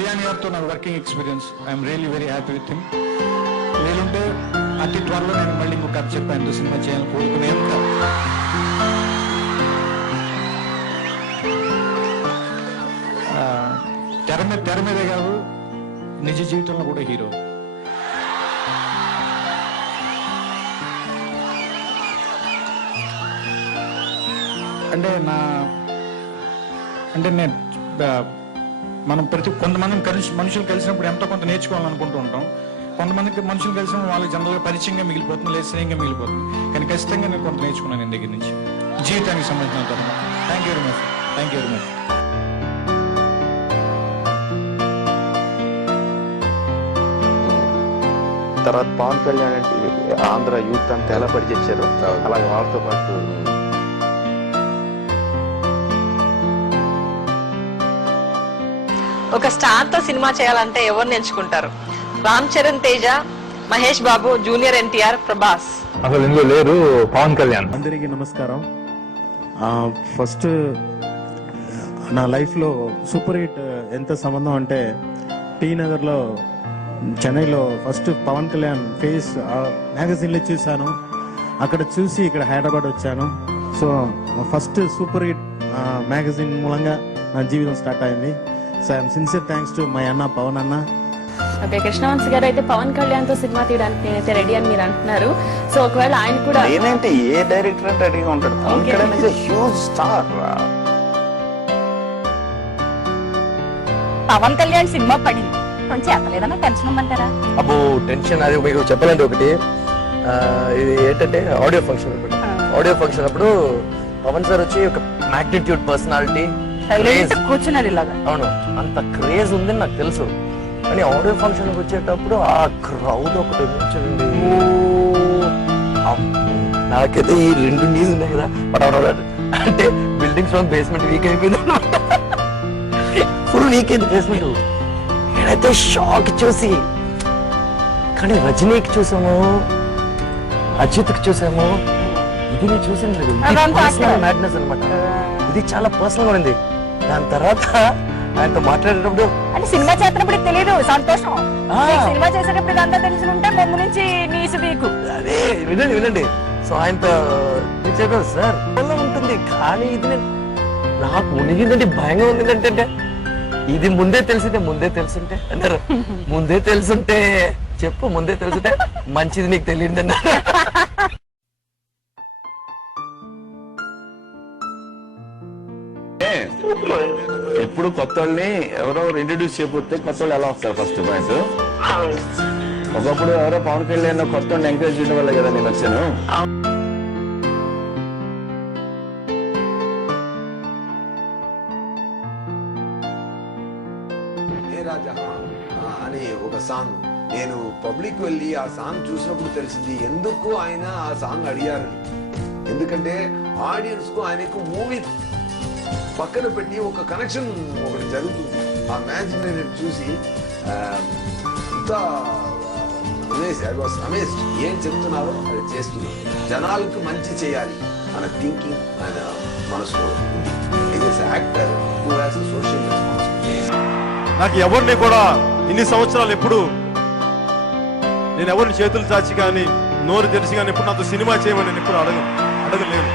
కళ్యాణ్ గారితో నా working experience I'm really very happy with him. లేదంటే అతి త్వరలో నేను మళ్ళీ ఇంకొక కథ చెప్పాను సినిమా చేయాలని కోరుకునేంత తెర మీదే కాదు నిజ జీవితంలో కూడా హీరో. అంటే నేను మనం కొంతమంది మనుషులు కలిసినప్పుడు ఎంతో కొంత నేర్చుకోవాలనుకుంటూ ఉంటాం. కొంతమందికి మనుషులు కలిసినప్పుడు వాళ్ళకి జనరల్గా పరిచయంగా మిగిలిపోతుంది, లేదు స్నేహంగా మిగిలిపోతుంది. కానీ ఖచ్చితంగా నేను కొంత నేర్చుకున్నాను నేను దగ్గర నుంచి జీవితానికి సంబంధించిన తర్వాత. Thank you very much. Thank you very much. తర్వాత పవన్ కళ్యాణ్ అంటే ఆంధ్ర యూత్ అంతా ఎలా పడిచేశారు, అలాగే వాళ్ళతో పాటు ఒక స్టార్ తో సినిమా చేయాలంటే ఎవరిని ఎంచుకుంటారు? రామ్ చరణ్ తేజ, మహేష్ బాబు, జూనియర్ ఎన్టీఆర్, ప్రభాస్. అసలు ఇందులో లేరు పవన్ కళ్యాణ్. అందరికీ నమస్కారం. ఫస్ట్ నా లైఫ్లో సూపర్ హిట్ ఎంత సంబంధం అంటే టీ నగర్లో చెన్నైలో ఫస్ట్ పవన్ కళ్యాణ్ ఫేస్ మ్యాగజైన్లో చూశాను. అక్కడ చూసి ఇక్కడ హైదరాబాద్ వచ్చాను. So first super hit magazine మూలంగా నా జీవితం స్టార్ట్ అయింది. So I'm sincere thanks to my అన్న పవన్ అన్న. ఓకే, కృష్ణవంశీ గారు అయితే పవన్ కళ్యాణ్ తో సినిమా తీయడానికి నేనైతే రెడీ అని మీరు అంటున్నారు. సో ఒకవేళ ఆయన కూడా ఏంటంటే ఏ డైరెక్టర్ అంటే రెడీగా ఉంటాడు. Pawan Kalyan is a huge star. Pawan Kalyan cinema పడింది, కొంచెం ఎత్తలేదన్నా టెన్షన్ ఇమ్మంటారా? అబ్బో టెన్షన్ అది మీకు చెప్పాలంటే ఒకటి, ఇది ఏంటంటే ఆడియో ఫంక్షన్ అనమాట. ఆడియో ఫంక్షన్ అప్పుడు పవన్ సార్ వచ్చి ఒక మ్యాగ్నిట్యూడ్ పర్సనాలిటీ కూర్చున్నారు ఇలాగా. అవును, అంత క్రేజ్ ఉందని నాకు తెలుసు. కానీ ఆడియో ఫంక్షన్ వచ్చేటప్పుడు ఆ క్రౌడ్ ఒకటి నుంచండి, నాకైతే ఈ రెండు నీళ్ళు ఉన్నాయి కదా అంటే బిల్డింగ్స్ ఫ్రమ్ బేస్మెంట్ వీక్ అయిపోయింది, ఫుల్ వీక్ అయింది బేస్మెంట్. నేనైతే షాక్ చూసి, కానీ రజనీకి చూసాము, అజిత్కి చూసాము, ఇది నేను చూసింది మ్యాడ్నెస్ అనమాట. ఇది చాలా పర్సనల్ గా ఉంది. దాని తర్వాత ఆయనతో మాట్లాడేటప్పుడు అంటే సినిమా చేస్తున్నప్పుడు తెలియదు సంతోషం, సినిమా చేసేటప్పుడు ఇదంతా తెలిసి ఉంటే ముందు నుంచి నీసు వీకు. అదే వినండి. సో ఆయనతో చెప్పాను సార్ అలా ఉంటుంది, కానీ ఇది నాకు మునిగిందంటే భయంగా ఉంది. అంటే ఇది ముందే తెలుసుంటే అన్నారు, ముందే తెలుసుంటే చెప్పు, ముందే తెలుసుంటే మంచిది నీకు తెలియదు అన్నారు. ఎప్పుడు కొత్త వాళ్ళని ఎవరో ఇంట్రడ్యూస్ చేయకపోతే కొత్త వాళ్ళు ఎలా వస్తారు? ఫస్ట్ పాయింట్, ఒకప్పుడు ఎవరో పవన్ కళ్యాణ్ కొత్త వాళ్ళని ఎంకరేజ్ చేయడం వల్ల కదా నేను వచ్చాను. అని ఒక సాంగ్ నేను పబ్లిక్ వెళ్ళి ఆ సాంగ్ చూసినప్పుడు తెలిసింది ఎందుకు ఆయన ఆ సాంగ్ అడిగారని. ఎందుకంటే ఆడియన్స్ కు ఆయనకు మూవీ పక్కన పెట్టి ఒక కనెక్షన్ ఒకటి జరుగుతుంది. ఆ మ్యాజిక్ నేను చూసి ఏం చెప్తున్నారో అది చేస్తున్నారు. జనాలకు మంచి చేయాలి అన్న థింకింగ్ ఆయన మనసులో ఉంది. It is actor who has a social responsibility. నాకు ఎవరిని కూడా ఇన్ని సంవత్సరాలు ఎప్పుడు నేను ఎవరిని చేతులు చాచి కానీ నోరు తెరిచి కానీ ఎప్పుడు నాతో సినిమా చేయమని నేను ఎప్పుడు అడగలేను.